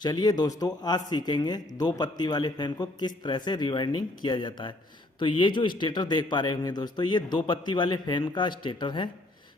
चलिए दोस्तों, आज सीखेंगे दो पत्ती वाले फैन को किस तरह से रिवाइंडिंग किया जाता है। तो ये जो स्टेटर देख पा रहे होंगे दोस्तों, ये दो पत्ती वाले फैन का स्टेटर है,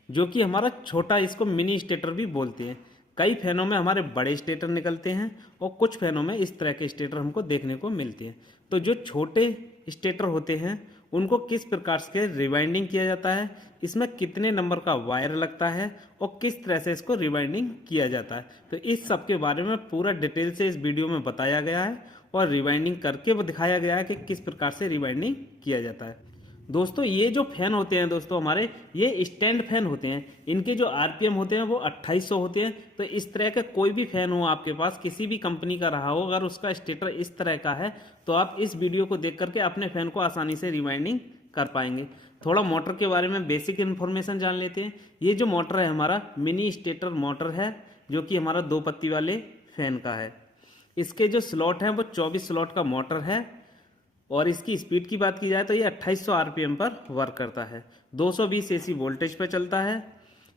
जो कि हमारा छोटा, इसको मिनी स्टेटर भी बोलते हैं। कई फैनों में हमारे बड़े स्टेटर निकलते हैं और कुछ फैनों में इस तरह के स्टेटर हमको देखने को मिलते हैं। तो जो छोटे स्टेटर होते हैं उनको किस प्रकार से रिवाइंडिंग किया जाता है, इसमें कितने नंबर का वायर लगता है और किस तरह से इसको रिवाइंडिंग किया जाता है, तो इस सब के बारे में पूरा डिटेल से इस वीडियो में बताया गया है और रिवाइंडिंग करके वो दिखाया गया है कि किस प्रकार से रिवाइंडिंग किया जाता है। दोस्तों, ये जो फैन होते हैं दोस्तों हमारे, ये स्टैंड फैन होते हैं। इनके जो आरपीएम होते हैं वो 2800 होते हैं। तो इस तरह का कोई भी फैन हो आपके पास, किसी भी कंपनी का रहा हो, अगर उसका स्टेटर इस तरह का है तो आप इस वीडियो को देख करके अपने फैन को आसानी से रिवाइंडिंग कर पाएंगे। थोड़ा मोटर के बारे में बेसिक इन्फॉर्मेशन जान लेते हैं। ये जो मोटर है हमारा मिनी स्टेटर मोटर है, जो कि हमारा दो पत्ती वाले फैन का है। इसके जो स्लॉट हैं वो 24 स्लॉट का मोटर है और इसकी स्पीड की बात की जाए तो ये 2800 आरपीएम पर वर्क करता है। 220 एसी वोल्टेज पर चलता है।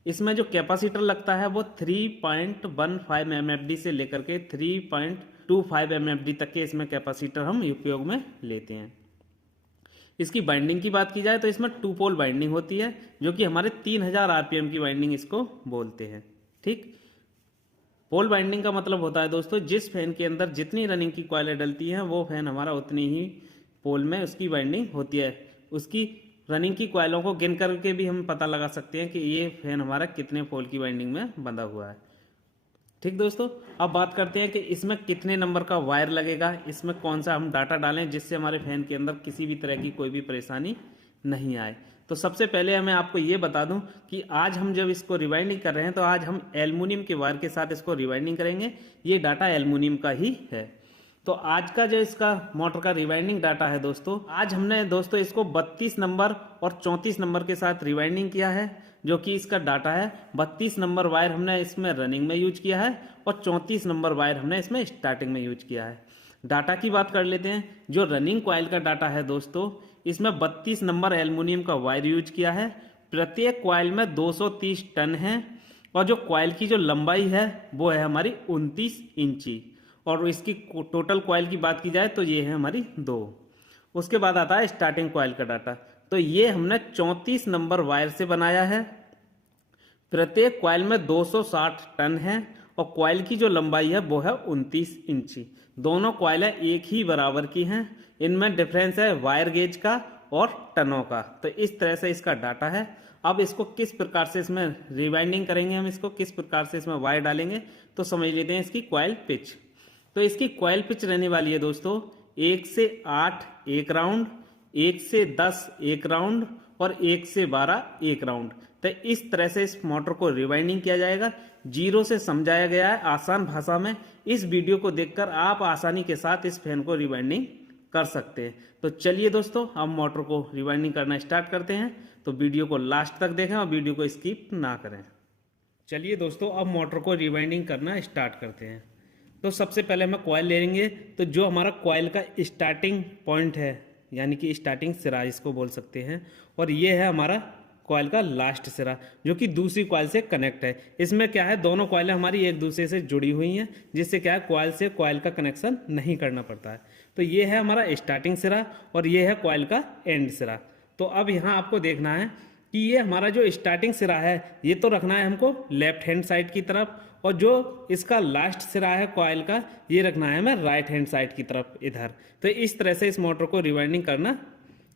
इसमें जो कैपेसिटर लगता है वो 3.15 एमएफडी से लेकर के 3.25 एमएफडी तक के इसमें कैपेसिटर हम उपयोग में लेते हैं। इसकी बाइंडिंग की बात की जाए तो इसमें 2 पोल बाइंडिंग होती है, जो कि हमारे 3000 आरपीएम की बाइंडिंग इसको बोलते हैं। ठीक, पोल बाइंडिंग का मतलब होता है दोस्तों, जिस फैन के अंदर जितनी रनिंग की कॉइलें डलती हैं वो फैन हमारा उतनी ही पोल में उसकी बाइंडिंग होती है। उसकी रनिंग की कॉइलों को गिन करके भी हम पता लगा सकते हैं कि ये फैन हमारा कितने पोल की बाइंडिंग में बंधा हुआ है। ठीक दोस्तों, अब बात करते हैं कि इसमें कितने नंबर का वायर लगेगा, इसमें कौन सा हम डाटा डालें जिससे हमारे फैन के अंदर किसी भी तरह की कोई भी परेशानी नहीं आए। तो सबसे पहले मैं आपको ये बता दूं कि आज हम जब इसको रिवाइंडिंग कर रहे हैं तो आज हम एल्युमिनियम के वायर के साथ इसको रिवाइंडिंग करेंगे। ये डाटा एल्युमिनियम का ही है। तो आज का जो इसका मोटर का रिवाइंडिंग डाटा है दोस्तों, आज हमने दोस्तों इसको 32 नंबर और 34 नंबर के साथ रिवाइंडिंग किया है, जो कि इसका डाटा है। 32 नंबर वायर हमने इसमें रनिंग में यूज किया है और 34 नंबर वायर हमने इसमें स्टार्टिंग में यूज किया है। डाटा की बात कर लेते हैं। जो रनिंग कॉइल का डाटा है दोस्तों, इसमें 32 नंबर एल्युमिनियम का वायर यूज किया है। प्रत्येक कॉइल में 230 टन है और जो कॉइल की जो लंबाई है वो है हमारी 29 इंची। और इसकी टोटल कॉइल की बात की जाए तो ये है हमारी 2। उसके बाद आता है स्टार्टिंग कॉइल का डाटा। तो ये हमने 34 नंबर वायर से बनाया है। प्रत्येक कॉइल में 260 टन है और कॉइल की जो लंबाई है वो है 29 इंची। दोनों कॉइलें एक ही बराबर की हैं। इनमें डिफरेंस है वायर गेज का और टनों का। तो इस तरह से इसका डाटा है। अब इसको किस प्रकार से इसमें रिवाइंडिंग करेंगे, हम इसको किस प्रकार से इसमें वायर डालेंगे, तो समझ लेते हैं इसकी कॉइल पिच। तो इसकी कॉइल पिच रहने वाली है दोस्तों 1 से 8 एक राउंड, 1 से 10 एक राउंड और 1 से 12 एक राउंड। तो इस तरह से इस मोटर को रिवाइंडिंग किया जाएगा। जीरो से समझाया गया है आसान भाषा में। इस वीडियो को देखकर आप आसानी के साथ इस फैन को रिवाइंडिंग कर सकते हैं। तो चलिए दोस्तों, हम मोटर को रिवाइंडिंग करना स्टार्ट करते हैं। तो वीडियो को लास्ट तक देखें और वीडियो को स्किप ना करें। चलिए दोस्तों, अब मोटर को रिवाइंडिंग करना स्टार्ट करते हैं। तो सबसे पहले हम कॉइल लेंगे। तो जो हमारा कॉइल का स्टार्टिंग पॉइंट है, यानी कि स्टार्टिंग सिरा इसको बोल सकते हैं, और ये है हमारा कॉइल का लास्ट सिरा, जो कि दूसरी कॉइल से कनेक्ट है। इसमें क्या है, दोनों कॉइलें हमारी एक दूसरे से जुड़ी हुई हैं, जिससे क्या है कॉइल से कॉइल का कनेक्शन नहीं करना पड़ता है। तो ये है हमारा स्टार्टिंग सिरा और ये है कॉइल का एंड सिरा। तो अब यहाँ आपको देखना है कि ये हमारा जो स्टार्टिंग सिरा है ये तो रखना है हमको लेफ्ट हैंड साइड की तरफ, और जो इसका लास्ट सिरा है कॉइल का ये रखना है हमें राइट हैंड साइड की तरफ इधर। तो इस तरह से इस मोटर को रिवाइंडिंग करना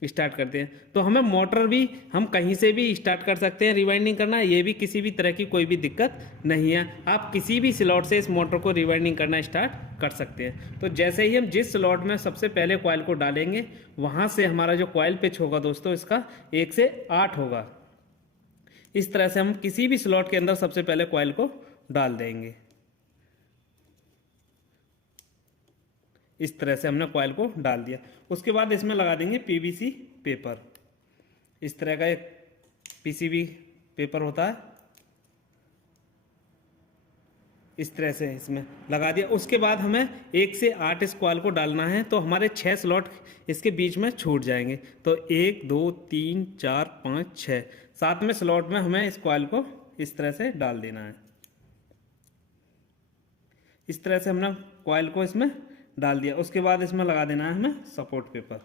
स्टार्ट करते हैं। तो हमें मोटर भी हम कहीं से भी स्टार्ट कर सकते हैं रिवाइंडिंग करना, ये भी किसी भी तरह की कोई भी दिक्कत नहीं है। आप किसी भी स्लॉट से इस मोटर को रिवाइंडिंग करना स्टार्ट कर सकते हैं। तो जैसे ही हम जिस स्लॉट में सबसे पहले कॉइल को डालेंगे, वहां से हमारा जो कॉइल पिच होगा दोस्तों इसका 1 से 8 होगा। इस तरह से हम किसी भी स्लॉट के अंदर सबसे पहले कॉइल को डाल देंगे। इस तरह से हमने कॉइल को डाल दिया। उसके बाद इसमें लगा देंगे पीवीसी पेपर। इस तरह का एक पीसीबी पेपर होता है, इस तरह से इसमें लगा दिया। उसके बाद हमें 1 से 8 इस कॉइल को डालना है। तो हमारे 6 स्लॉट इसके बीच में छूट जाएंगे। तो 1 2 3 4 5 6 7वें स्लॉट में हमें इस कॉइल को इस तरह से डाल देना है। इस तरह से हमने कॉइल को इसमें डाल दिया। उसके बाद इसमें लगा देना है हमें सपोर्ट पेपर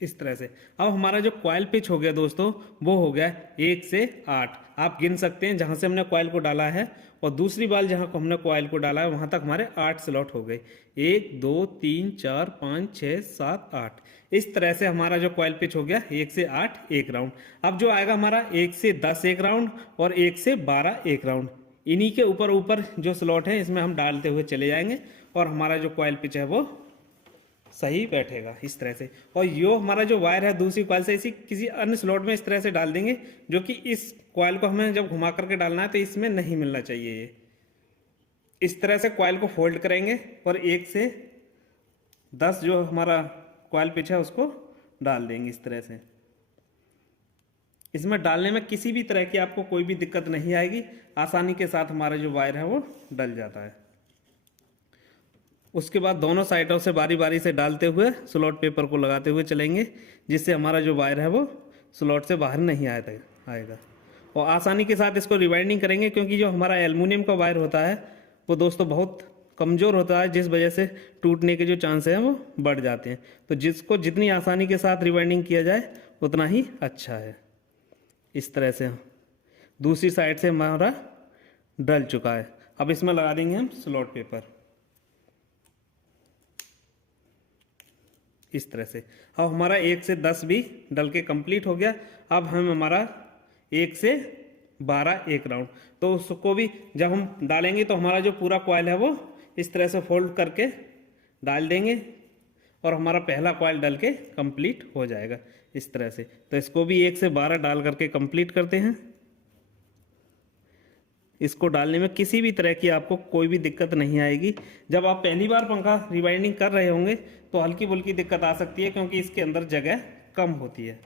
इस तरह से। अब हमारा जो कॉइल पिच हो गया दोस्तों वो हो गया 1 से 8। आप गिन सकते हैं जहां से हमने कॉइल को डाला है और दूसरी बार जहां को हमने कॉइल को डाला है वहां तक हमारे 8 स्लॉट हो गए। 1 2 3 4 5 6 7 8। इस तरह से हमारा जो कॉइल पिच हो गया 1 से 8 एक राउंड। अब जो आएगा हमारा 1 से 10 एक राउंड और 1 से 12 एक राउंड। इन्हीं के ऊपर ऊपर जो स्लॉट है इसमें हम डालते हुए चले जाएंगे और हमारा जो कॉइल पिच है वो सही बैठेगा इस तरह से। और यो हमारा जो वायर है दूसरी कॉइल से इसी किसी अन्य स्लॉट में इस तरह से डाल देंगे, जो कि इस कॉइल को हमें जब घुमा करके डालना है तो इसमें नहीं मिलना चाहिए ये। इस तरह से कॉइल को फोल्ड करेंगे और 1 से 10 जो हमारा कॉइल पिच है उसको डाल देंगे इस तरह से। इसमें डालने में किसी भी तरह की आपको कोई भी दिक्कत नहीं आएगी, आसानी के साथ हमारा जो वायर है वो डल जाता है। उसके बाद दोनों साइडों से बारी बारी से डालते हुए स्लॉट पेपर को लगाते हुए चलेंगे, जिससे हमारा जो वायर है वो स्लॉट से बाहर नहीं आएगा। और आसानी के साथ इसको रिवाइंडिंग करेंगे, क्योंकि जो हमारा एल्युमिनियम का वायर होता है वो दोस्तों बहुत कमज़ोर होता है, जिस वजह से टूटने के जो चांस हैं वो बढ़ जाते हैं। तो जिसको जितनी आसानी के साथ रिवाइंडिंग किया जाए उतना ही अच्छा है। इस तरह से दूसरी साइड से हमारा डल चुका है। अब इसमें लगा देंगे हम स्लॉट पेपर इस तरह से। अब हमारा 1 से 10 भी डल के कंप्लीट हो गया। अब हम हमारा 1 से 12 एक राउंड, तो उसको भी जब हम डालेंगे तो हमारा जो पूरा कॉइल है वो इस तरह से फोल्ड करके डाल देंगे और हमारा पहला कॉइल डल के कंप्लीट हो जाएगा इस तरह से। तो इसको भी 1 से 12 डाल करके कंप्लीट करते हैं। इसको डालने में किसी भी तरह की आपको कोई भी दिक्कत नहीं आएगी। जब आप पहली बार पंखा रिवाइंडिंग कर रहे होंगे तो हल्की फुल्की दिक्कत आ सकती है, क्योंकि इसके अंदर जगह कम होती है।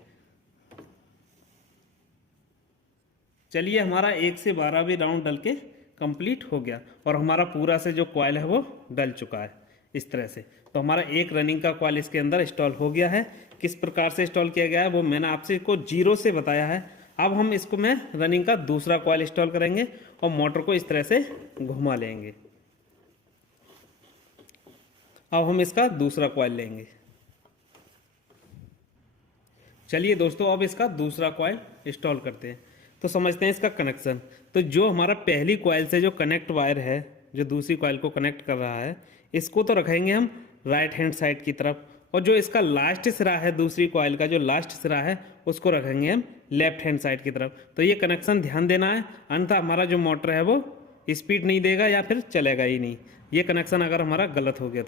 चलिए हमारा 1 से 12 भी राउंड डल के कंप्लीट हो गया और हमारा पूरा से जो कॉइल है वो डल चुका है इस तरह से। तो हमारा एक रनिंग का कॉइल इसके अंदर इंस्टॉल हो गया है। किस प्रकार से इंस्टॉल किया गया है वो मैंने आपसे को 0 से बताया है। अब हम इसको में रनिंग का दूसरा कॉइल इंस्टॉल करेंगे और मोटर को इस तरह से घुमा लेंगे। अब हम इसका दूसरा कॉइल लेंगे। चलिए दोस्तों अब इसका दूसरा कॉइल इंस्टॉल करते हैं। तो समझते हैं इसका कनेक्शन। तो जो हमारा पहली कॉइल से जो कनेक्ट वायर है जो दूसरी कॉइल को कनेक्ट कर रहा है, इसको तो रखेंगे हम राइट हैंड साइड की तरफ, और जो इसका लास्ट सिरा है दूसरी कॉइल का जो लास्ट सिरा है उसको रखेंगे हम लेफ्ट हैंड साइड की तरफ। तो ये कनेक्शन ध्यान देना है, अन्यथा हमारा जो मोटर है वो स्पीड नहीं देगा या फिर चलेगा ही नहीं, ये कनेक्शन अगर हमारा गलत हो गया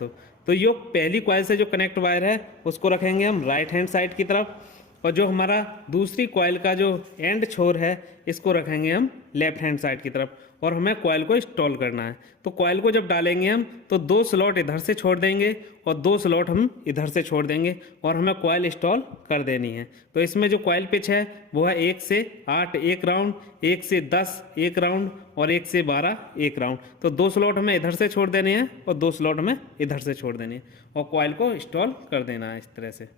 तो ये पहली कॉइल से जो कनेक्ट वायर है उसको रखेंगे हम राइट हैंड साइड की तरफ, और जो हमारा दूसरी कॉइल का जो एंड छोर है इसको रखेंगे हम लेफ्ट हैंड साइड की तरफ, और हमें कॉइल को इंस्टॉल करना है। तो कॉइल को जब डालेंगे हम तो 2 स्लॉट इधर से छोड़ देंगे और 2 स्लॉट हम इधर से छोड़ देंगे और हमें कॉइल इंस्टॉल कर देनी है। तो इसमें जो कॉइल पिच है वो है 1 से 8 एक राउंड, 1 से 10 एक राउंड और 1 से 12 एक राउंड। तो 2 स्लॉट हमें इधर से छोड़ देने हैं और 2 स्लॉट हमें इधर से छोड़ देने हैं और कॉइल को इंस्टॉल कर देना है इस तरह से।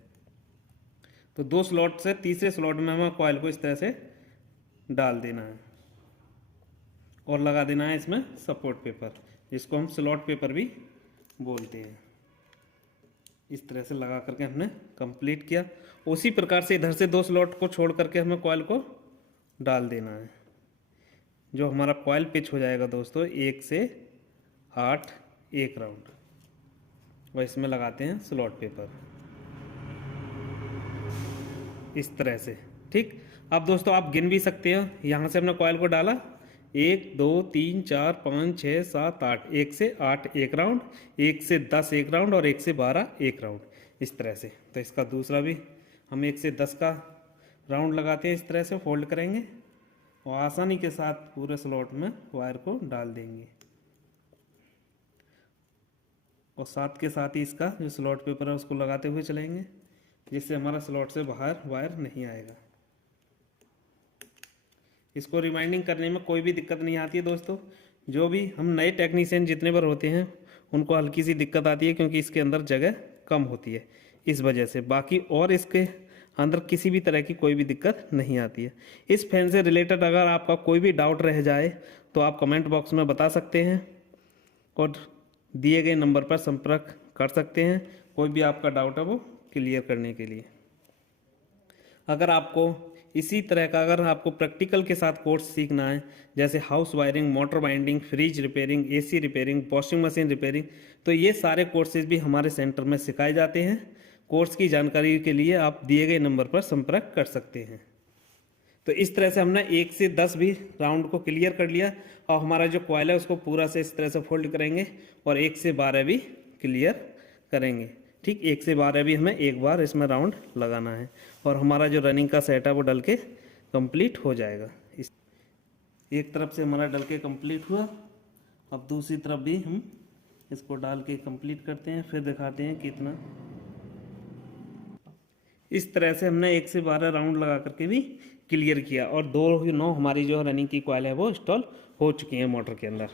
तो 2 स्लॉट से तीसरे स्लॉट में हमें कॉइल को इस तरह से डाल देना है और लगा देना है इसमें सपोर्ट पेपर, जिसको हम स्लॉट पेपर भी बोलते हैं। इस तरह से लगा करके हमने कंप्लीट किया। उसी प्रकार से इधर से 2 स्लॉट को छोड़ करके हमें कॉइल को डाल देना है। जो हमारा कॉइल पिच हो जाएगा दोस्तों 1 से 8 एक राउंड, और इसमें लगाते हैं स्लॉट पेपर इस तरह से। ठीक, अब दोस्तों आप गिन भी सकते हो, यहाँ से हमने कॉइल को डाला 1 2 3 4 5 6 7 8, 1 से 8 एक राउंड, 1 से 10 एक राउंड और 1 से 12 एक राउंड इस तरह से। तो इसका दूसरा भी हम 1 से 10 का राउंड लगाते हैं, इस तरह से फोल्ड करेंगे और आसानी के साथ पूरे स्लॉट में वायर को डाल देंगे, और साथ के साथ ही इसका जो स्लॉट पेपर है उसको लगाते हुए चलेंगे, जिससे हमारा स्लॉट से बाहर वायर नहीं आएगा। इसको रिमाइंडिंग करने में कोई भी दिक्कत नहीं आती है दोस्तों। जो भी हम नए टेक्नीशियन जितने बार होते हैं उनको हल्की सी दिक्कत आती है, क्योंकि इसके अंदर जगह कम होती है इस वजह से। बाकी और इसके अंदर किसी भी तरह की कोई भी दिक्कत नहीं आती है। इस फैन से रिलेटेड अगर आपका कोई भी डाउट रह जाए तो आप कमेंट बॉक्स में बता सकते हैं और दिए गए नंबर पर संपर्क कर सकते हैं कोई भी आपका डाउट है वो क्लियर करने के लिए। अगर आपको इसी तरह का अगर आपको प्रैक्टिकल के साथ कोर्स सीखना है, जैसे house wiring, motor binding, fridge repairing, AC repairing, washing machine repairing, तो ये सारे कोर्सेज भी हमारे सेंटर में सिखाए जाते हैं। कोर्स की जानकारी के लिए आप दिए गए नंबर पर संपर्क कर सकते हैं। तो इस तरह से हमने 1 से 10 भी राउंड को क्लियर कर लिया और हमारा जो कॉइल है उसको पूरा से इस तरह से फोल्ड करेंगे और 1 से 12 भी क्लियर करेंगे। ठीक, 1 से 12 भी हमें एक बार इसमें राउंड लगाना है और हमारा जो रनिंग का सेट है वो डल के कंप्लीट हो जाएगा। इस एक तरफ से हमारा डल के कंप्लीट हुआ, अब दूसरी तरफ भी हम इसको डाल के कंप्लीट करते हैं, फिर दिखाते हैं कितना। इस तरह से हमने 1 से 12 राउंड लगा करके भी क्लियर किया और 2 हमारी जो रनिंग की कॉइल है वो इंस्टॉल हो चुकी है मोटर के अंदर।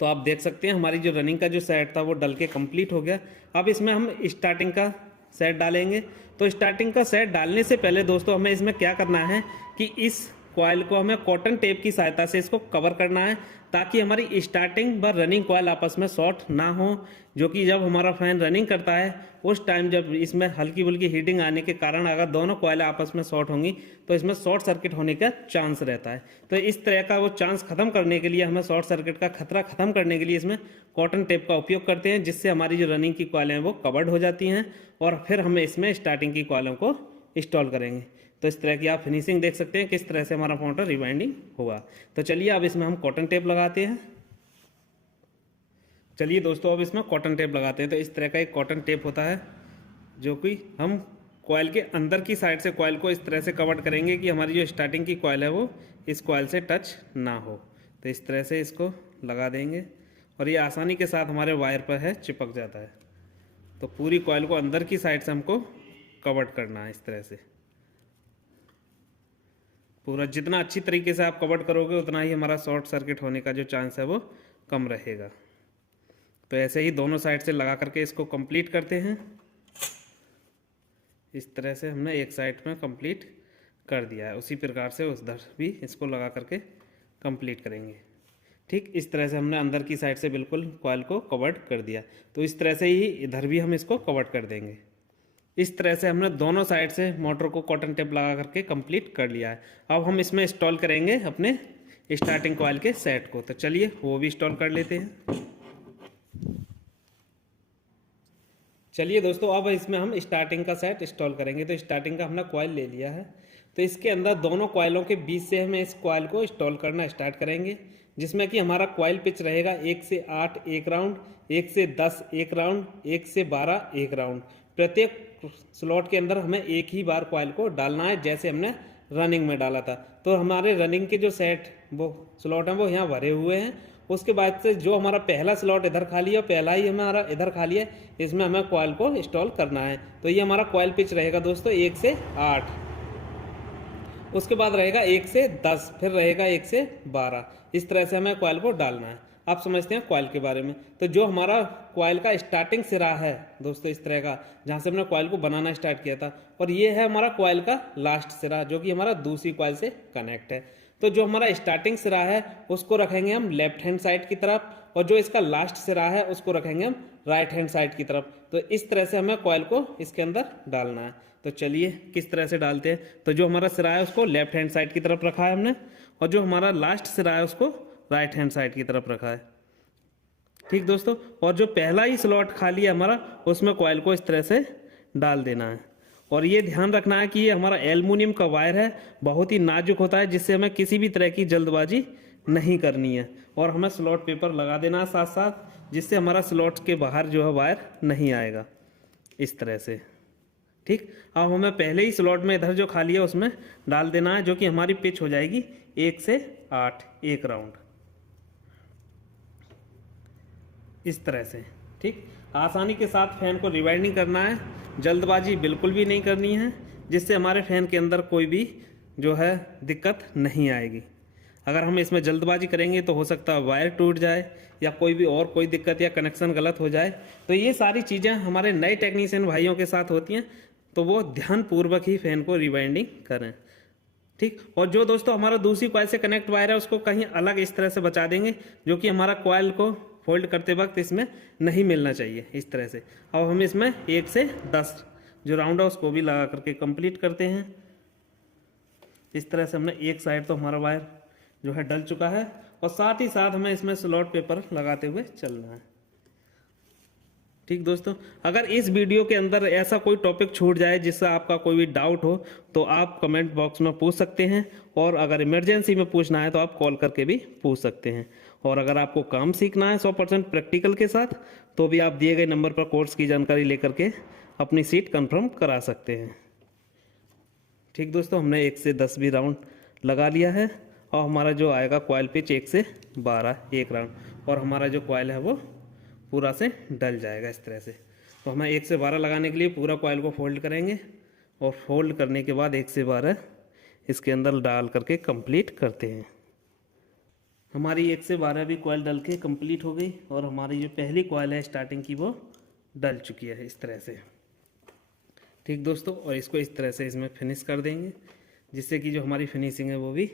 तो आप देख सकते हैं हमारी जो रनिंग का जो सेट था वो डल के कंप्लीट हो गया। अब इसमें हम स्टार्टिंग का सेट डालेंगे। तो स्टार्टिंग का सेट डालने से पहले दोस्तों हमें इसमें क्या करना है कि इस कॉइल को हमें कॉटन टेप की सहायता से इसको कवर करना है ताकि हमारी स्टार्टिंग व रनिंग कॉइल आपस में शॉर्ट ना हो, जो कि जब हमारा फैन रनिंग करता है उस टाइम जब इसमें हल्की फुल्की हीटिंग आने के कारण अगर दोनों कॉइल आपस में शॉर्ट होंगी तो इसमें शॉर्ट सर्किट होने का चांस रहता है। तो इस तरह का वो चांस खत्म करने के लिए, हमें शॉर्ट सर्किट का खतरा खत्म करने के लिए इसमें कॉटन टेप का उपयोग करते हैं, जिससे हमारी जो रनिंग की कॉइलें हैं वो कवर्ड हो जाती हैं और फिर हम इसमें स्टार्टिंग की कॉइलों को इंस्टॉल करेंगे। तो इस तरह की आप फिनिशिंग देख सकते हैं किस तरह से हमारा मोटर रिवाइंडिंग हुआ। तो चलिए अब इसमें हम कॉटन टेप लगाते हैं। चलिए दोस्तों अब इसमें कॉटन टेप लगाते हैं। तो इस तरह का एक कॉटन टेप होता है जो कि हम कॉइल के अंदर की साइड से कॉइल को इस तरह से कवर करेंगे कि हमारी जो स्टार्टिंग की कॉइल है वो इस कॉइल से टच ना हो। तो इस तरह से इसको लगा देंगे और ये आसानी के साथ हमारे वायर पर है चिपक जाता है। तो पूरी कॉइल को अंदर की साइड से हमको कवर करना है इस तरह से। पूरा जितना अच्छी तरीके से आप कवर करोगे उतना ही हमारा शॉर्ट सर्किट होने का जो चांस है वो कम रहेगा। तो ऐसे ही दोनों साइड से लगा करके इसको कंप्लीट करते हैं। इस तरह से हमने एक साइड में कंप्लीट कर दिया है, उसी प्रकार से उधर भी इसको लगा करके कंप्लीट करेंगे। ठीक इस तरह से हमने अंदर की साइड से बिल्कुल कॉइल को कवर्ड कर दिया। तो इस तरह से ही इधर भी हम इसको कवर्ड कर देंगे। इस तरह से हमने दोनों साइड से मोटर को कॉटन टेप लगा करके कंप्लीट कर लिया है। अब हम इसमें इंस्टॉल करेंगे अपने स्टार्टिंग कॉइल के सेट को। तो चलिए वो भी इंस्टॉल कर लेते हैं। चलिए दोस्तों अब इसमें हम स्टार्टिंग का सेट इंस्टॉल करेंगे। तो स्टार्टिंग का हमने कॉइल ले लिया है। तो इसके अंदर दोनों कॉइलों के बीच से हम इस कॉइल को इंस्टॉल करना स्टार्ट करेंगे, जिसमें कि हमारा कॉइल पिच रहेगा 1 से 8 एक राउंड, 1 से 10 एक राउंड, 1 से 12 एक राउंड। प्रत्येक स्लॉट के अंदर हमें एक ही बार कॉइल को डालना है, जैसे हमने रनिंग में डाला था। तो हमारे रनिंग के जो सेट वो स्लॉट हैं वो यहाँ भरे हुए हैं। उसके बाद से जो हमारा पहला स्लॉट इधर खाली है, पहला ही हमारा इधर खाली है, इसमें हमें कॉइल को इंस्टॉल करना है। तो ये हमारा कॉइल पिच रहेगा दोस्तों 1 से 8, उसके बाद रहेगा 1 से 10, फिर रहेगा 1 से 12। इस तरह से हमें कॉइल को डालना है। आप समझते हैं कॉइल के बारे में। तो जो हमारा कॉइल का स्टार्टिंग सिरा है दोस्तों इस तरह का, जहाँ से हमने कॉइल को बनाना स्टार्ट किया था, और ये है हमारा कॉइल का लास्ट सिरा जो कि हमारा दूसरी कॉइल से कनेक्ट है। तो जो हमारा स्टार्टिंग सिरा है उसको रखेंगे हम लेफ्ट हैंड साइड की तरफ, और जो इसका लास्ट सिरा है उसको रखेंगे हम राइट हैंड साइड की तरफ। तो इस तरह से हमें कॉइल को इसके अंदर डालना है। तो चलिए किस तरह से डालते हैं। तो जो हमारा सिरा है उसको लेफ्ट हैंड साइड की तरफ रखा है हमने, और जो हमारा लास्ट सिरा है उसको राइट हैंड साइड की तरफ रखा है। ठीक दोस्तों, और जो पहला ही स्लॉट खाली है हमारा उसमें कॉइल को इस तरह से डाल देना है। और ये ध्यान रखना है कि ये हमारा एल्युमिनियम का वायर है, बहुत ही नाजुक होता है, जिससे हमें किसी भी तरह की जल्दबाजी नहीं करनी है। और हमें स्लॉट पेपर लगा देना है साथ साथ, जिससे हमारा स्लॉट के बाहर जो है वायर नहीं आएगा इस तरह से। ठीक, अब हमें पहले ही स्लॉट में इधर जो खाली है उसमें डाल देना है, जो कि हमारी पिच हो जाएगी 1 से 8 एक राउंड इस तरह से। ठीक, आसानी के साथ फैन को रिवाइंडिंग करना है, जल्दबाजी बिल्कुल भी नहीं करनी है, जिससे हमारे फैन के अंदर कोई भी जो है दिक्कत नहीं आएगी। अगर हम इसमें जल्दबाजी करेंगे तो हो सकता है वायर टूट जाए या कोई भी और कोई दिक्कत या कनेक्शन गलत हो जाए। तो ये सारी चीज़ें हमारे नए टेक्नीशियन भाइयों के साथ होती हैं। तो वो ध्यानपूर्वक ही फैन को रिवाइंडिंग करें। ठीक, और जो दोस्तों हमारा दूसरी कॉइल से कनेक्ट वायर है उसको कहीं अलग इस तरह से बचा देंगे, जो कि हमारा कॉइल को फोल्ड करते वक्त इसमें नहीं मिलना चाहिए इस तरह से। अब हम इसमें 1 से 10 जो राउंड है उसको भी लगा करके कंप्लीट करते हैं। इस तरह से हमने एक साइड तो हमारा वायर जो है डल चुका है, और साथ ही साथ हमें इसमें स्लॉट पेपर लगाते हुए चलना है। ठीक दोस्तों, अगर इस वीडियो के अंदर ऐसा कोई टॉपिक छूट जाए जिससे आपका कोई भी डाउट हो तो आप कमेंट बॉक्स में पूछ सकते हैं, और अगर इमरजेंसी में पूछना है तो आप कॉल करके भी पूछ सकते हैं। और अगर आपको काम सीखना है 100% प्रैक्टिकल के साथ, तो भी आप दिए गए नंबर पर कोर्स की जानकारी लेकर के अपनी सीट कंफर्म करा सकते हैं। ठीक दोस्तों, हमने 1 से 10 भी राउंड लगा लिया है, और हमारा जो आएगा कॉइल पिच 1 से 12 एक राउंड, और हमारा जो कॉइल है वो पूरा से डल जाएगा इस तरह से। तो हमें 1 से 12 लगाने के लिए पूरा कॉइल को फोल्ड करेंगे, और फोल्ड करने के बाद 1 से 12 इसके अंदर डाल करके कंप्लीट करते हैं। हमारी 1 से 12 भी कॉइल डल के कंप्लीट हो गई, और हमारी जो पहली कॉइल है स्टार्टिंग की वो डल चुकी है इस तरह से। ठीक दोस्तों, और इसको इस तरह से इसमें फिनिश कर देंगे, जिससे कि जो हमारी फिनिशिंग है वो भी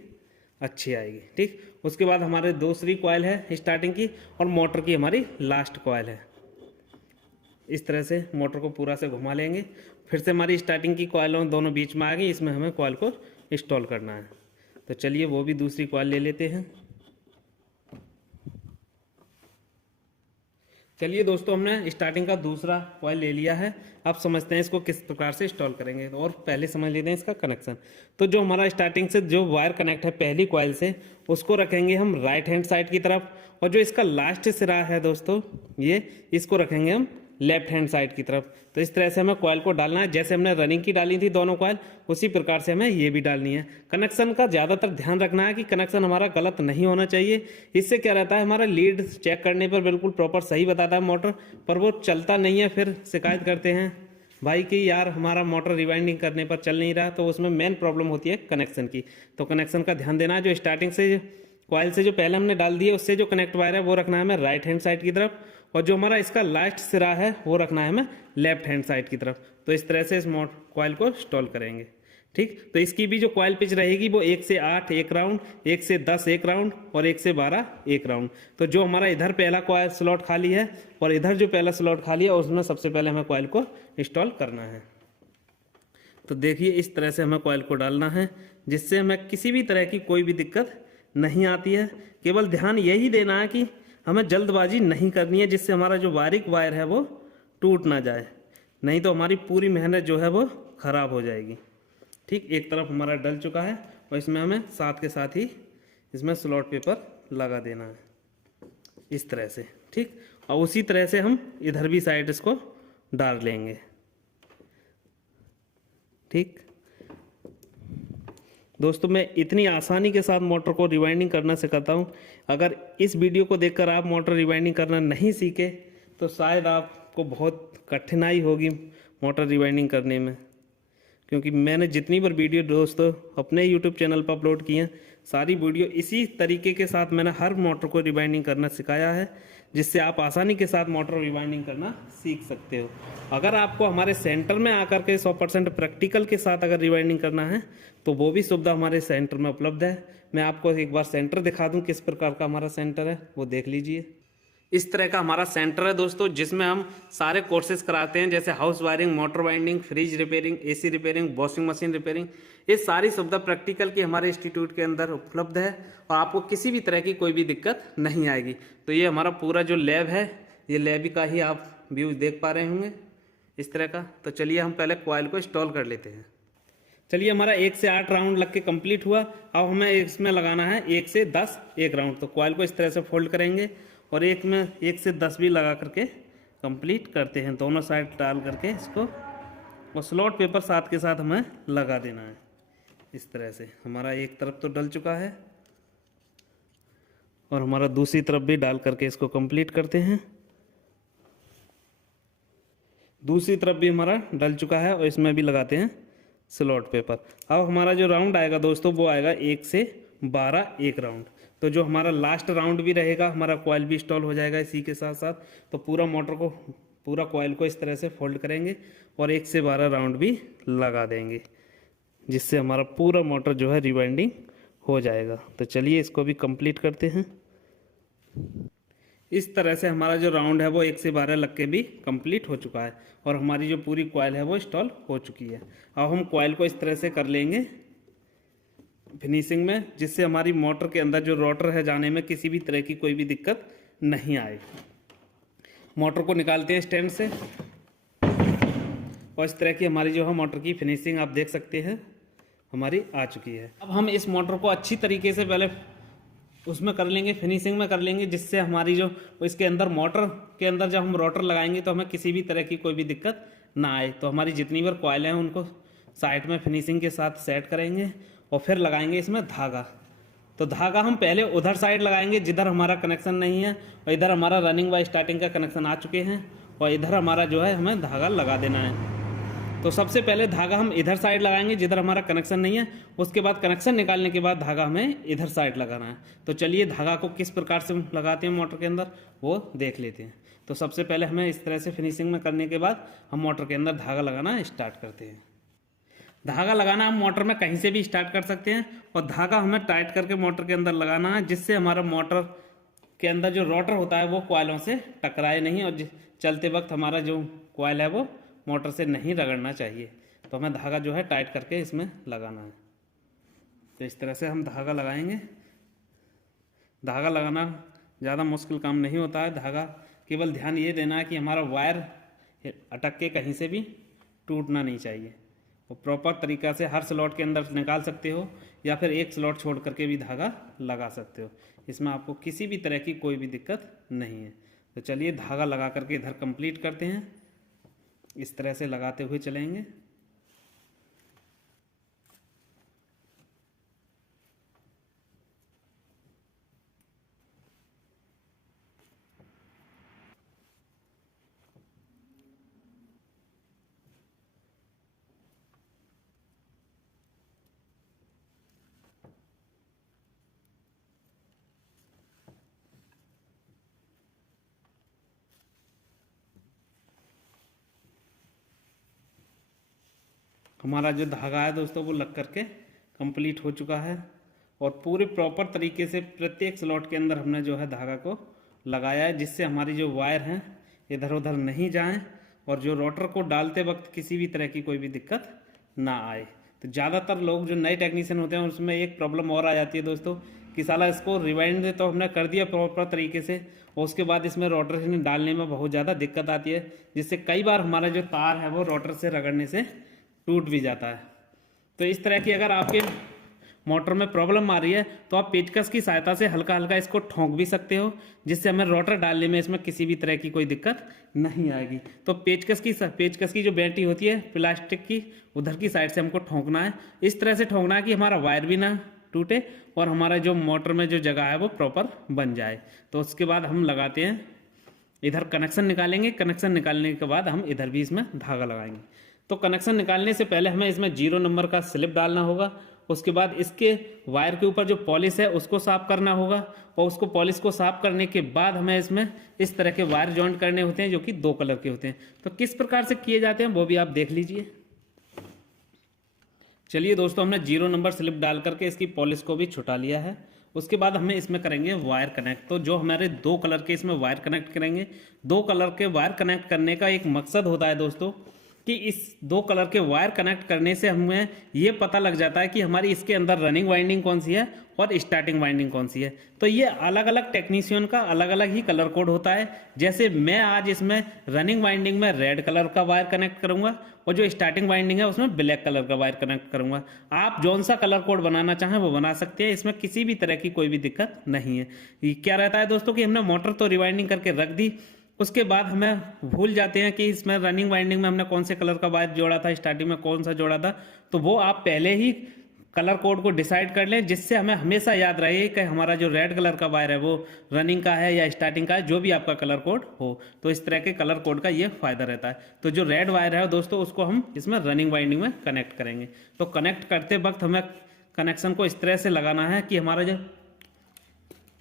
अच्छी आएगी। ठीक, उसके बाद हमारे दूसरी कॉइल है स्टार्टिंग की, और मोटर की हमारी लास्ट कॉइल है। इस तरह से मोटर को पूरा से घुमा लेंगे, फिर से हमारी स्टार्टिंग की कॉइलों दोनों बीच में आ गई, इसमें हमें कॉइल को इंस्टॉल करना है। तो चलिए वो भी दूसरी कॉइल ले लेते हैं। चलिए दोस्तों, हमने स्टार्टिंग का दूसरा कॉइल ले लिया है। अब समझते हैं इसको किस प्रकार से इंस्टॉल करेंगे, और पहले समझ लेते हैं इसका कनेक्शन। तो जो हमारा स्टार्टिंग से जो वायर कनेक्ट है पहली कॉइल से, उसको रखेंगे हम राइट हैंड साइड की तरफ, और जो इसका लास्ट सिरा है दोस्तों ये, इसको रखेंगे हम लेफ्ट हैंड साइड की तरफ। तो इस तरह से हमें कॉइल को डालना है, जैसे हमने रनिंग की डाली थी दोनों कॉइल, उसी प्रकार से हमें ये भी डालनी है। कनेक्शन का ज़्यादातर ध्यान रखना है कि कनेक्शन हमारा गलत नहीं होना चाहिए। इससे क्या रहता है, हमारा लीड चेक करने पर बिल्कुल प्रॉपर सही बताता है मोटर, पर वो चलता नहीं है, फिर शिकायत करते हैं भाई कि यार हमारा मोटर रिवाइंडिंग करने पर चल नहीं रहा। तो उसमें मेन प्रॉब्लम होती है कनेक्शन की। तो कनेक्शन का ध्यान देना है। जो स्टार्टिंग से कॉइल से जो पहले हमने डाल दिए, उससे जो कनेक्ट वायर है वो रखना है हमें राइट हैंड साइड की तरफ, और जो हमारा इसका लास्ट सिरा है वो रखना है हमें लेफ्ट हैंड साइड की तरफ। तो इस तरह से इस कॉइल को इंस्टॉल करेंगे। ठीक, तो इसकी भी जो कॉइल पिच रहेगी वो 1 से 8 एक राउंड, 1 से 10 एक राउंड, और 1 से 12 एक राउंड। तो जो हमारा इधर पहला कॉइल स्लॉट खाली है और इधर जो पहला स्लॉट खाली है, उसमें सबसे पहले हमें कॉइल को इंस्टॉल करना है। तो देखिए इस तरह से हमें कॉइल को डालना है, जिससे हमें किसी भी तरह की कोई भी दिक्कत नहीं आती है। केवल ध्यान यही देना है कि हमें जल्दबाजी नहीं करनी है, जिससे हमारा जो बारीक वायर है वो टूट ना जाए, नहीं तो हमारी पूरी मेहनत जो है वो ख़राब हो जाएगी। ठीक, एक तरफ हमारा डल चुका है, और इसमें हमें साथ के साथ ही इसमें स्लॉट पेपर लगा देना है इस तरह से। ठीक, और उसी तरह से हम इधर भी साइड इसको डाल लेंगे। ठीक दोस्तों, मैं इतनी आसानी के साथ मोटर को रिवाइंडिंग करना सिखाता हूँ। अगर इस वीडियो को देखकर आप मोटर रिवाइंडिंग करना नहीं सीखे तो शायद आपको बहुत कठिनाई होगी मोटर रिवाइंडिंग करने में, क्योंकि मैंने जितनी बार वीडियो दोस्तों अपने यूट्यूब चैनल पर अपलोड किए हैं, सारी वीडियो इसी तरीके के साथ मैंने हर मोटर को रिवाइंडिंग करना सिखाया है, जिससे आप आसानी के साथ मोटर रिवाइंडिंग करना सीख सकते हो। अगर आपको हमारे सेंटर में आकर के 100% प्रैक्टिकल के साथ अगर रिवाइंडिंग करना है तो वो भी सुविधा हमारे सेंटर में उपलब्ध है। मैं आपको एक बार सेंटर दिखा दूं, किस प्रकार का हमारा सेंटर है वो देख लीजिए। इस तरह का हमारा सेंटर है दोस्तों, जिसमें हम सारे कोर्सेज कराते हैं, जैसे house wiring, motor winding, fridge repairing, AC repairing, washing machine repairing. ये सारी सुविधा प्रैक्टिकल की हमारे इंस्टीट्यूट के अंदर उपलब्ध है, और आपको किसी भी तरह की कोई भी दिक्कत नहीं आएगी। तो ये हमारा पूरा जो लैब है, ये लैब का ही आप व्यूज देख पा रहे होंगे इस तरह का। तो चलिए हम पहले कॉइल को इंस्टॉल कर लेते हैं। चलिए, हमारा 1 से 8 राउंड लग के कंप्लीट हुआ। अब हमें इसमें लगाना है 1 से 10 एक राउंड। तो कॉइल को इस तरह से फोल्ड करेंगे, और एक में 1 से 10 भी लगा करके कंप्लीट करते हैं, दोनों साइड डाल करके इसको, और स्लॉट पेपर साथ के साथ हमें लगा देना है इस तरह से। हमारा एक तरफ तो डल चुका है, और हमारा दूसरी तरफ भी डाल करके इसको कंप्लीट करते हैं। दूसरी तरफ भी हमारा डल चुका है, और इसमें भी लगाते हैं स्लॉट पेपर। अब हमारा जो राउंड आएगा दोस्तों वो आएगा 1 से 12 एक राउंड। तो जो हमारा लास्ट राउंड भी रहेगा, हमारा कॉइल भी इंस्टॉल हो जाएगा इसी के साथ साथ। तो पूरा मोटर को पूरा कॉइल को इस तरह से फोल्ड करेंगे और 1 से 12 राउंड भी लगा देंगे, जिससे हमारा पूरा मोटर जो है रिवाइंडिंग हो जाएगा। तो चलिए इसको भी कंप्लीट करते हैं। इस तरह से हमारा जो राउंड है वो 1 से 12 लग के भी कंप्लीट हो चुका है और हमारी जो पूरी कॉइल है वो इंस्टॉल हो चुकी है। अब हम कॉइल को इस तरह से कर लेंगे फिनिशिंग में, जिससे हमारी मोटर के अंदर जो रोटर है जाने में किसी भी तरह की कोई भी दिक्कत नहीं आए। मोटर को निकालते हैं स्टैंड से और इस तरह की हमारी जो है मोटर की फिनिशिंग आप देख सकते हैं हमारी आ चुकी है। अब हम इस मोटर को अच्छी तरीके से पहले उसमें कर लेंगे, फिनिशिंग में कर लेंगे, जिससे हमारी जो इसके अंदर मोटर के अंदर जब हम रोटर लगाएंगे तो हमें किसी भी तरह की कोई भी दिक्कत ना आए। तो हमारी जितनी बार कॉइल हैं उनको साइड में फिनिशिंग के साथ सेट करेंगे और फिर लगाएंगे इसमें धागा। तो धागा हम पहले उधर साइड लगाएंगे जिधर हमारा कनेक्शन नहीं है, और इधर हमारा रनिंग व स्टार्टिंग का कनेक्शन आ चुके हैं और इधर हमारा जो है हमें धागा लगा देना है। तो सबसे पहले धागा हम इधर साइड लगाएंगे जिधर हमारा कनेक्शन नहीं है, उसके बाद कनेक्शन निकालने के बाद धागा हमें इधर साइड लगाना है। तो चलिए धागा को किस प्रकार से लगाते हैं मोटर के अंदर वो देख लेते हैं। तो सबसे पहले हमें इस तरह से फिनिशिंग में करने के बाद हम मोटर के अंदर धागा लगाना स्टार्ट करते हैं। धागा लगाना हम मोटर में कहीं से भी स्टार्ट कर सकते हैं और धागा हमें टाइट करके मोटर के अंदर लगाना है, जिससे हमारा मोटर के अंदर जो रोटर होता है वो कॉइलों से टकराए नहीं और चलते वक्त हमारा जो कॉइल है वो मोटर से नहीं रगड़ना चाहिए। तो हमें धागा जो है टाइट करके इसमें लगाना है। तो इस तरह से हम धागा लगाएंगे। धागा लगाना ज़्यादा मुश्किल काम नहीं होता है। धागा केवल ध्यान ये देना है कि हमारा वायर अटक के कहीं से भी टूटना नहीं चाहिए। वो प्रॉपर तरीक़ा से हर स्लॉट के अंदर निकाल सकते हो या फिर एक स्लॉट छोड़ करके भी धागा लगा सकते हो। इसमें आपको किसी भी तरह की कोई भी दिक्कत नहीं है। तो चलिए धागा लगा करके इधर कंप्लीट करते हैं। इस तरह से लगाते हुए चलेंगे। हमारा जो धागा है दोस्तों वो लग करके कंप्लीट हो चुका है और पूरे प्रॉपर तरीके से प्रत्येक स्लॉट के अंदर हमने जो है धागा को लगाया है, जिससे हमारी जो वायर हैं इधर उधर नहीं जाएं और जो रोटर को डालते वक्त किसी भी तरह की कोई भी दिक्कत ना आए। तो ज़्यादातर लोग जो नए टेक्नीशियन होते हैं उसमें एक प्रॉब्लम और आ जाती है दोस्तों कि साला इसको रिवाइंड तो हमने कर दिया प्रॉपर तरीके से और उसके बाद इसमें रोटर से डालने में बहुत ज़्यादा दिक्कत आती है, जिससे कई बार हमारा जो तार है वो रोटर से रगड़ने से टूट भी जाता है। तो इस तरह की अगर आपके मोटर में प्रॉब्लम आ रही है तो आप पेचकस की सहायता से हल्का हल्का इसको ठोंक भी सकते हो, जिससे हमें रोटर डालने में इसमें किसी भी तरह की कोई दिक्कत नहीं आएगी। तो पेचकस की जो बैटरी होती है प्लास्टिक की, उधर की साइड से हमको ठोंकना है। इस तरह से ठोंकना है कि हमारा वायर भी ना टूटे और हमारा जो मोटर में जो जगह है वो प्रॉपर बन जाए। तो उसके बाद हम लगाते हैं, इधर कनेक्शन निकालेंगे। कनेक्शन निकालने के बाद हम इधर भी इसमें धागा लगाएंगे। तो कनेक्शन निकालने से पहले हमें इसमें 0 नंबर का स्लिप डालना होगा। उसके बाद इसके वायर के ऊपर जो पॉलिश है उसको साफ करना होगा और उसको पॉलिश को साफ करने के बाद हमें इसमें इस तरह के वायर जॉइंट करने होते हैं जो कि 2 कलर के होते हैं। तो किस प्रकार से किए जाते हैं वो भी आप देख लीजिए। चलिए दोस्तों, हमने 0 नंबर स्लिप डाल करके इसकी पॉलिश को भी छुटा लिया है। उसके बाद हमें इसमें करेंगे वायर कनेक्ट। तो जो हमारे 2 कलर के इसमें वायर कनेक्ट करेंगे, 2 कलर के वायर कनेक्ट करने का एक मकसद होता है दोस्तों कि इस 2 कलर के वायर कनेक्ट करने से हमें ये पता लग जाता है कि हमारी इसके अंदर रनिंग वाइंडिंग कौन सी है और स्टार्टिंग वाइंडिंग कौन सी है। तो ये अलग अलग टेक्नीशियन का अलग अलग ही कलर कोड होता है। जैसे मैं आज इसमें रनिंग वाइंडिंग में रेड कलर का वायर कनेक्ट करूंगा और जो स्टार्टिंग वाइंडिंग है उसमें ब्लैक कलर का वायर कनेक्ट करूंगा। आप जौन सा कलर कोड बनाना चाहें वो बना सकते हैं, इसमें किसी भी तरह की कोई भी दिक्कत नहीं है। ये क्या रहता है दोस्तों कि हमने मोटर तो रिवाइंडिंग करके रख दी, उसके बाद हमें भूल जाते हैं कि इसमें रनिंग वाइंडिंग में हमने कौन से कलर का वायर जोड़ा था, स्टार्टिंग में कौन सा जोड़ा था। तो वो आप पहले ही कलर कोड को डिसाइड कर लें, जिससे हमें हमेशा याद रहे कि हमारा जो रेड कलर का वायर है वो रनिंग का है या स्टार्टिंग का है, जो भी आपका कलर कोड हो। तो इस तरह के कलर कोड का ये फायदा रहता है। तो जो रेड वायर है दोस्तों उसको हम इसमें रनिंग वाइंडिंग में कनेक्ट करेंगे। तो कनेक्ट करते वक्त हमें कनेक्शन को इस तरह से लगाना है कि हमारा जो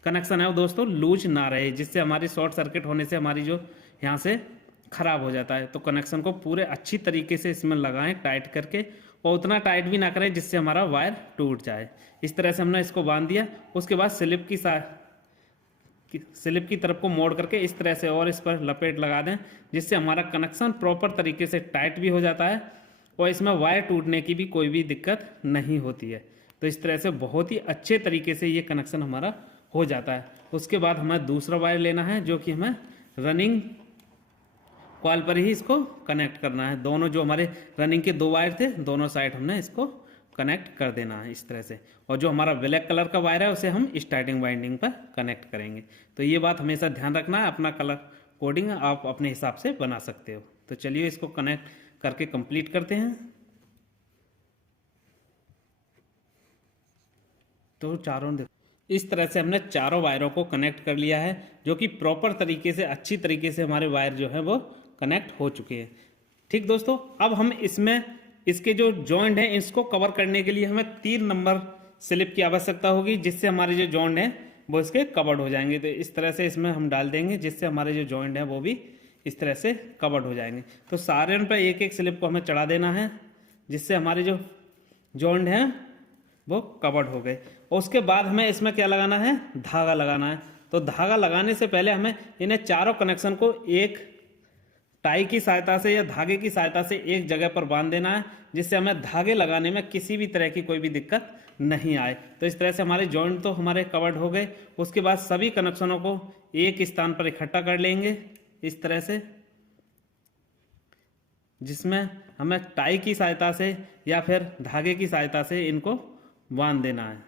कनेक्शन है वो दोस्तों लूज ना रहे, जिससे हमारी शॉर्ट सर्किट होने से हमारी जो यहाँ से ख़राब हो जाता है। तो कनेक्शन को पूरे अच्छी तरीके से इसमें लगाएं टाइट करके, और उतना टाइट भी ना करें जिससे हमारा वायर टूट जाए। इस तरह से हमने इसको बांध दिया। उसके बाद स्लिप की तरफ को मोड़ करके इस तरह से और इस पर लपेट लगा दें, जिससे हमारा कनेक्शन प्रॉपर तरीके से टाइट भी हो जाता है और इसमें वायर टूटने की भी कोई भी दिक्कत नहीं होती है। तो इस तरह से बहुत ही अच्छे तरीके से ये कनेक्शन हमारा हो जाता है। उसके बाद हमें दूसरा वायर लेना है, जो कि हमें रनिंग कॉइल पर ही इसको कनेक्ट करना है। दोनों जो हमारे रनिंग के 2 वायर थे, दोनों साइड हमने इसको कनेक्ट कर देना है इस तरह से। और जो हमारा ब्लैक कलर का वायर है उसे हम स्टार्टिंग वाइंडिंग पर कनेक्ट करेंगे। तो ये बात हमेशा ध्यान रखना है, अपना कलर कोडिंग आप अपने हिसाब से बना सकते हो। तो चलिए इसको कनेक्ट करके कंप्लीट करते हैं। तो चारों इस तरह से हमने चारों वायरों को कनेक्ट कर लिया है, जो कि प्रॉपर तरीके से अच्छी तरीके से हमारे वायर जो है वो कनेक्ट हो चुके हैं। ठीक दोस्तों, अब हम इसमें इसके जो जॉइंट हैं इसको कवर करने के लिए हमें 3 नंबर स्लिप की आवश्यकता होगी, जिससे हमारे जो जॉइंट हैं वो इसके कवर्ड हो जाएंगे। तो इस तरह से इसमें हम डाल देंगे, जिससे हमारे जो जॉइंट हैं वो भी इस तरह से कवर्ड हो जाएंगे। तो सारे पे एक एक स्लिप को हमें चढ़ा देना है, जिससे हमारे जो जॉइंट हैं वो कवर्ड हो गए। और उसके बाद हमें इसमें क्या लगाना है, धागा लगाना है। तो धागा लगाने से पहले हमें इन्हें चारों कनेक्शन को एक टाई की सहायता से या धागे की सहायता से एक जगह पर बांध देना है, जिससे हमें धागे लगाने में किसी भी तरह की कोई भी दिक्कत नहीं आए। तो इस तरह से हमारे जॉइंट तो हमारे कवर्ड हो गए। उसके बाद सभी कनेक्शनों को एक स्थान पर इकट्ठा कर लेंगे इस तरह से, जिसमें हमें टाई की सहायता से या फिर धागे की सहायता से इनको बांध देना है।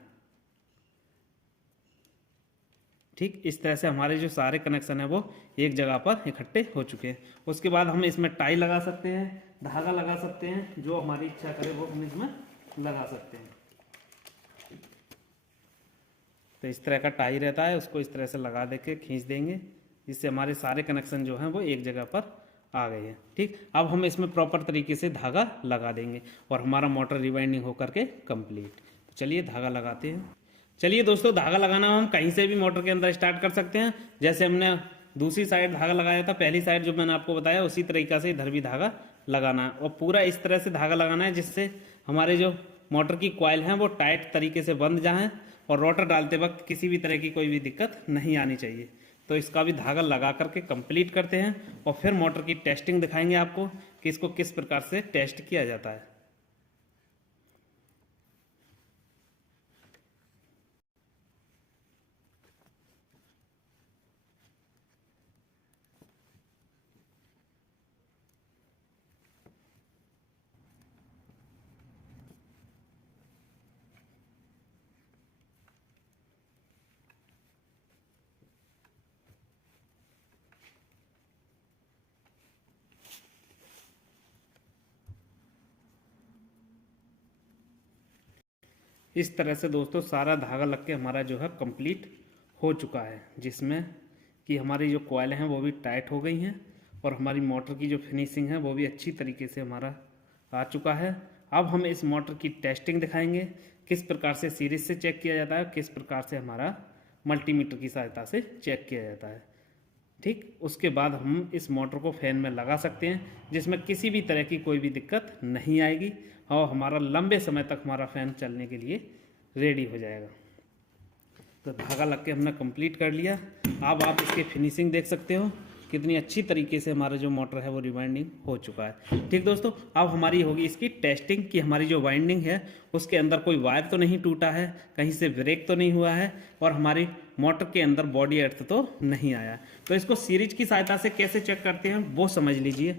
ठीक इस तरह से हमारे जो सारे कनेक्शन है वो एक जगह पर इकट्ठे हो चुके हैं। उसके बाद हम इसमें टाई लगा सकते हैं, धागा लगा सकते हैं, जो हमारी इच्छा करे वो हम इसमें लगा सकते हैं। तो इस तरह का टाई रहता है, उसको इस तरह से लगा देके खींच देंगे, जिससे हमारे सारे कनेक्शन जो हैं वो एक जगह पर आ गए हैं। ठीक, अब हम इसमें प्रॉपर तरीके से धागा लगा देंगे और हमारा मोटर रिवाइंडिंग होकर के कंप्लीट। चलिए धागा लगाते हैं। चलिए दोस्तों, धागा लगाना हम कहीं से भी मोटर के अंदर स्टार्ट कर सकते हैं। जैसे हमने दूसरी साइड धागा लगाया था, पहली साइड जो मैंने आपको बताया, उसी तरीका से इधर भी धागा लगाना है और पूरा इस तरह से धागा लगाना है, जिससे हमारे जो मोटर की कॉइल हैं वो टाइट तरीके से बंध जाएं और रोटर डालते वक्त किसी भी तरह की कोई भी दिक्कत नहीं आनी चाहिए। तो इसका भी धागा लगा करके कंप्लीट करते हैं और फिर मोटर की टेस्टिंग दिखाएंगे आपको कि इसको किस प्रकार से टेस्ट किया जाता है। इस तरह से दोस्तों सारा धागा लग के हमारा जो है कंप्लीट हो चुका है, जिसमें कि हमारी जो कॉइल हैं वो भी टाइट हो गई हैं और हमारी मोटर की जो फिनिशिंग है वो भी अच्छी तरीके से हमारा आ चुका है। अब हम इस मोटर की टेस्टिंग दिखाएंगे, किस प्रकार से सीरीज से चेक किया जाता है, किस प्रकार से हमारा मल्टीमीटर की सहायता से चेक किया जाता है। ठीक, उसके बाद हम इस मोटर को फैन में लगा सकते हैं, जिसमें किसी भी तरह की कोई भी दिक्कत नहीं आएगी और हमारा लंबे समय तक हमारा फैन चलने के लिए रेडी हो जाएगा। तो धागा लग के हमने कंप्लीट कर लिया। अब आप इसकी फिनिशिंग देख सकते हो कितनी अच्छी तरीके से हमारा जो मोटर है वो रिवाइंडिंग हो चुका है। ठीक दोस्तों, अब हमारी होगी इसकी टेस्टिंग कि हमारी जो वाइंडिंग है उसके अंदर कोई वायर तो नहीं टूटा है, कहीं से ब्रेक तो नहीं हुआ है और हमारी मोटर के अंदर बॉडी अर्थ तो नहीं आया। तो इसको सीरीज की सहायता से कैसे चेक करते हैं वो समझ लीजिए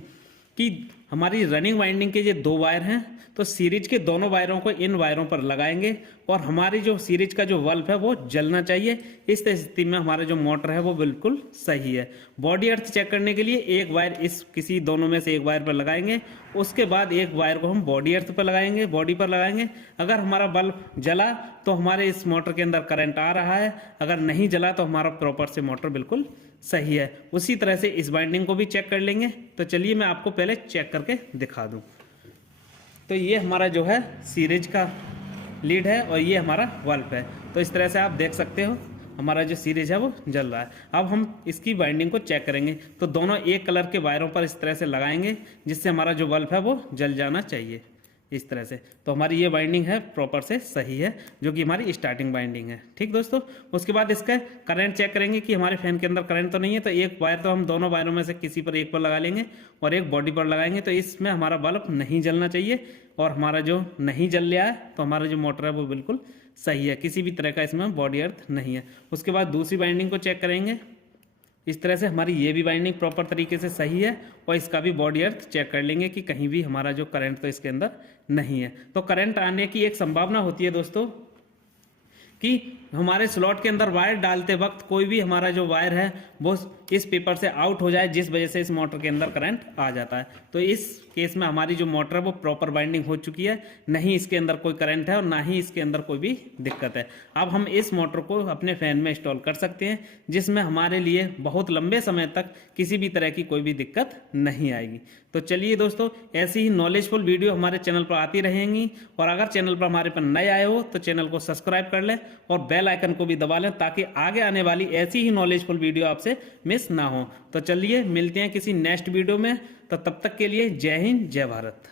कि हमारी रनिंग वाइंडिंग के ये 2 वायर हैं, तो सीरीज के दोनों वायरों को इन वायरों पर लगाएंगे और हमारी जो सीरीज का जो बल्ब है वो जलना चाहिए। इस स्थिति में हमारा जो मोटर है वो बिल्कुल सही है। बॉडी अर्थ चेक करने के लिए एक वायर इस किसी दोनों में से एक वायर पर लगाएंगे, उसके बाद एक वायर को हम बॉडी अर्थ पर लगाएंगे, बॉडी पर लगाएंगे। अगर हमारा बल्ब जला तो हमारे इस मोटर के अंदर करंट आ रहा है, अगर नहीं जला तो हमारा प्रॉपर से मोटर बिल्कुल सही है। उसी तरह से इस वाइंडिंग को भी चेक कर लेंगे। तो चलिए मैं आपको पहले चेक करके दिखा दूं। तो ये हमारा जो है सीरीज का लीड है और ये हमारा बल्ब है। तो इस तरह से आप देख सकते हो हमारा जो सीरीज है वो जल रहा है। अब हम इसकी वाइंडिंग को चेक करेंगे, तो दोनों एक कलर के वायरों पर इस तरह से लगाएंगे जिससे हमारा जो बल्ब है वो जल जाना चाहिए इस तरह से। तो हमारी ये बाइंडिंग है प्रॉपर से सही है, जो कि हमारी स्टार्टिंग बाइंडिंग है। ठीक दोस्तों, उसके बाद इसका करंट चेक करेंगे कि हमारे फैन के अंदर करंट तो नहीं है। तो एक वायर तो हम दोनों वायरों में से किसी पर एक पर लगा लेंगे और एक बॉडी पर लगाएंगे, तो इसमें हमारा बल्ब नहीं जलना चाहिए। और हमारा जो नहीं जल रहा है तो हमारा जो मोटर है वो बिल्कुल सही है, किसी भी तरह का इसमें बॉडी अर्थ नहीं है। उसके बाद दूसरी बाइंडिंग को चेक करेंगे। इस तरह से हमारी ये भी बाइंडिंग प्रॉपर तरीके से सही है, और इसका भी बॉडी अर्थ चेक कर लेंगे कि कहीं भी हमारा जो करंट तो इसके अंदर नहीं है। तो करंट आने की एक संभावना होती है दोस्तों कि हमारे स्लॉट के अंदर वायर डालते वक्त कोई भी हमारा जो वायर है वो इस पेपर से आउट हो जाए, जिस वजह से इस मोटर के अंदर करंट आ जाता है। तो इस केस में हमारी जो मोटर है वो प्रॉपर बाइंडिंग हो चुकी है, नहीं इसके अंदर कोई करंट है और ना ही इसके अंदर कोई भी दिक्कत है। अब हम इस मोटर को अपने फैन में इंस्टॉल कर सकते हैं, जिसमें हमारे लिए बहुत लंबे समय तक किसी भी तरह की कोई भी दिक्कत नहीं आएगी। तो चलिए दोस्तों, ऐसी ही नॉलेजफुल वीडियो हमारे चैनल पर आती रहेंगी, और अगर चैनल पर हमारे पर नए आए हो तो चैनल को सब्सक्राइब कर लें और बेल आइकन को भी दबा लें, ताकि आगे आने वाली ऐसी ही नॉलेजफुल वीडियो आपसे मिस ना हो। तो चलिए मिलते हैं किसी नेक्स्ट वीडियो में, तो तब तक के लिए जय हिंद जय भारत।